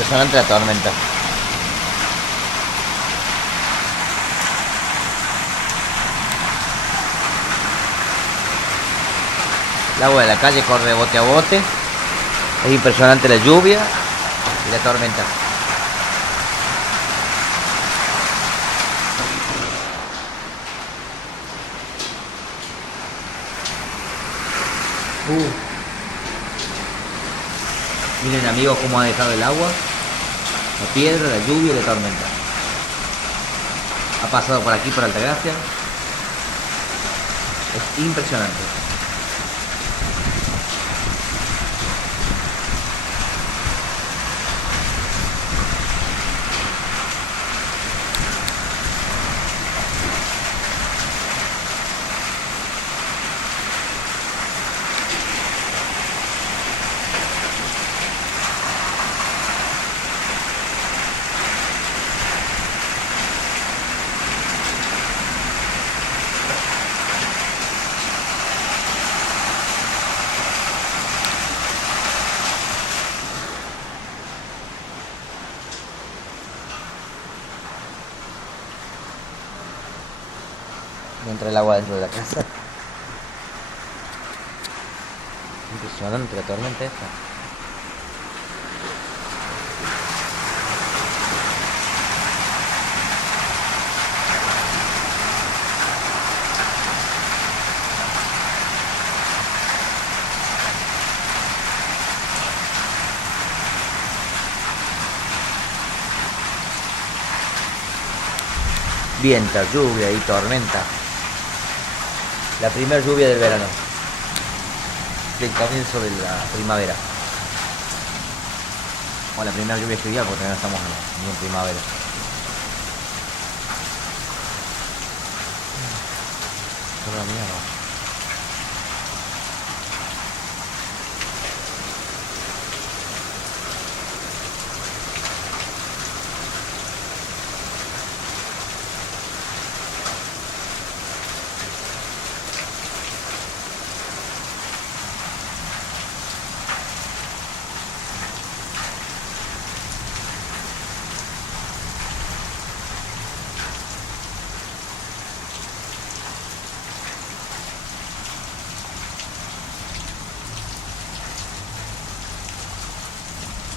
Impresionante la tormenta. El agua de la calle corre de bote a bote. Es impresionante la lluvia y la tormenta. Miren amigos cómo ha dejado el agua, la piedra, la lluvia y la tormenta. Ha pasado por aquí por Altagracia. Es impresionante. Entra el agua dentro de la casa. Impresionante la tormenta esta. Viento, lluvia y tormenta. La primera lluvia del verano, del comienzo de la primavera. O la primera lluvia que día, porque no estamos ni en primavera. Toda mierda.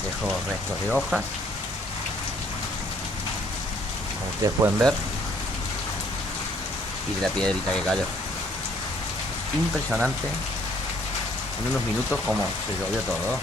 Dejo restos de hojas, como ustedes pueden ver, y de la piedrita que cayó. Impresionante, en unos minutos como se llovió todo.